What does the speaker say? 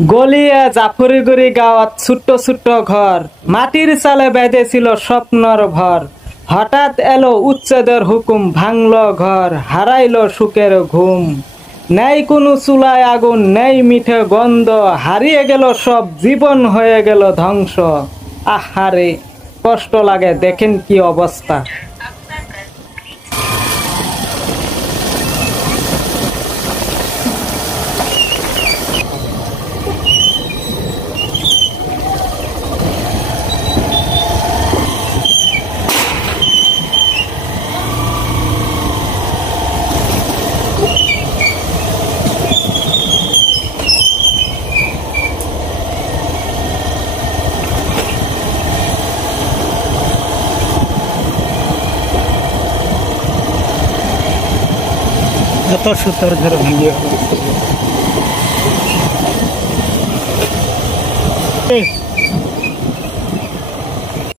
গলিয়ে জাফরিগুড়ি গাঁৱত ছোট্ট ছোট্ট ঘর, মাটির চালে বেঁধেছিল স্বপ্নর ভর। হঠাৎ এলো উচ্ছেদের হুকুম, ভাঙল ঘর, হারাইল সুখের ঘুম। নেই কোনো চুলায় আগুন, নেই মিঠে গন্ধ, হারিয়ে গেল সব, জীবন হয়ে গেল ধ্বংস। আহারে কষ্ট লাগে, দেখেন কি অবস্থা। এত সুতার ঘর ভাঙিয়ে